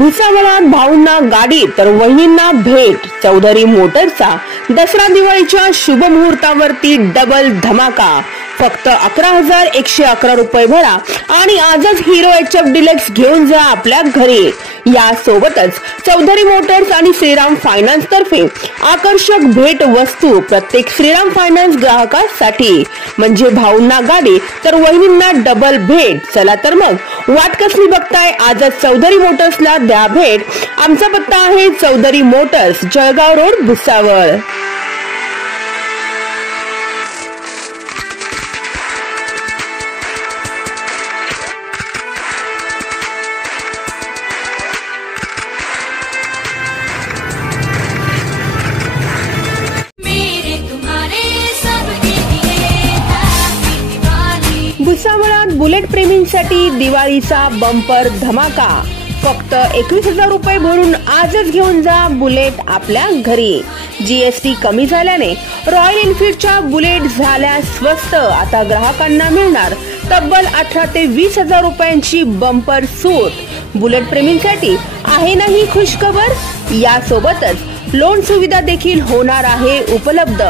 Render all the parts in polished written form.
भुसावळात भाऊंना गाडी तर वहिनींना भेट। चौधरी मोटर्सचा दसरा दिवाळीच्या शुभ मुहूर्तावरती डबल धमाका। फक्त 11,111 रुपये भरा आणि आजच हिरो HF डिलक्स घेऊन जा आपल्या घरी। या सोबतच चौधरी मोटर्स आणि श्रीराम फायनान्स तर्फे आकर्षक भेट वस्तू प्रत्येक श्रीराम फायनान्स ग्राहकासाठी, म्हणजे भाऊंना गाडी तर वहिनींना डबल भेट। चला तर मग वाट कसली बघताय, आजच चौधरी मोटर्सला द्या भेट। आमचा पत्ता आहे चौधरी मोटर्स, जळगाव रोड, भुसावळ। भुसावळात बुलेट प्रेमींसाठी दिवाळीचा बंपर धमाका। फक्त 21,000 रुपये भरून आजच घेऊन जा बुलेट आपल्या घरी। GST कमी झाल्याने रॉयल एनफील्डच्या बुलेट झाल्या स्वस्त। आता ग्राहकांना मिळणार तब्बल 18 ते 20,000 रुपयांची बंपर सूट। बुलेट प्रेमींसाठी आहे ना ही खुशखबर। यासोबतच लोन सुविधा देखील होणार आहे उपलब्ध।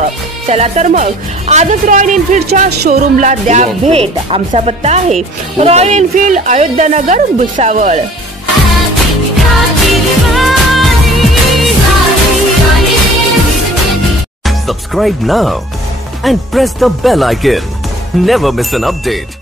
चला तर मग आजच रॉयल एनफील्डच्या शोरूमला द्या भेट। आमचा पत्ता आहे royal Enfield, Ayodhya Nagar, Bhusawal. Subscribe now and press the bell icon. Never miss an update.